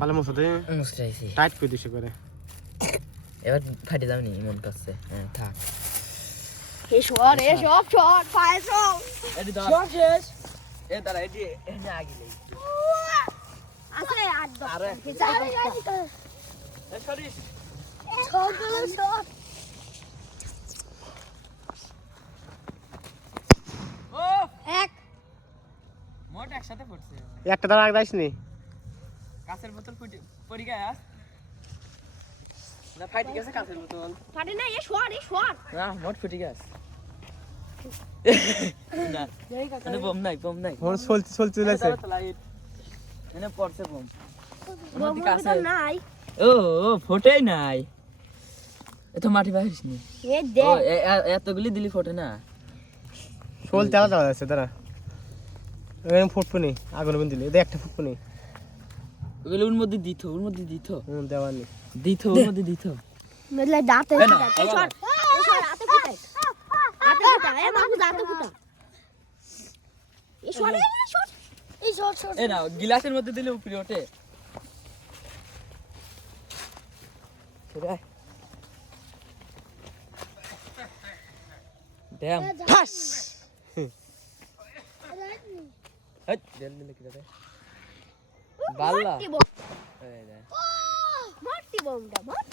ভালো মতো দে মুস্তাইছি টাইট করে দিছে করে এবার ফাটে যাওনি মন করছে হ্যাঁ থাক এই সব পায়ে সব এডি দাও সব শেষ এ দাঁড়া এডি আগে লই আছে আর আরে এ সরিস সব ও এক মোট একসাথে পড়ছে একটা দাঁড়া দাইস নি কাঁচের বোতল পড়ি গায় না ফাইট গেছে কাঁচের বোতল ফাটে না এ সর না মোট ফুটি গেছে না মানে বম নাই ফোন চলতে চলেছে এনে পড়ছে বম বমটা নাই ও ফোটেই নাই এত মাটি বাইরিস নি এ দে ও এতগুলি দিলি ফোটে না চলতে আলাদা আছে দাঁড়া এরকম ফুটপুনি আগুন বন্ধ দিলে দে একটা ফুটপুনি ওগুলো ওর মধ্যে দিত দেওয়ানি ওর মধ্যে দিত মেলে দাঁতে এই না, এই সর হাতে ফুটা এ মাগু দাঁতে ফুটা এই সর এ না গিলাসের মধ্যে দিলে উপরে ওঠে ড্যাম ফাস হেট দেল দিলে কি রে বাল্লা মারটি বম এই দে মারটি বমটা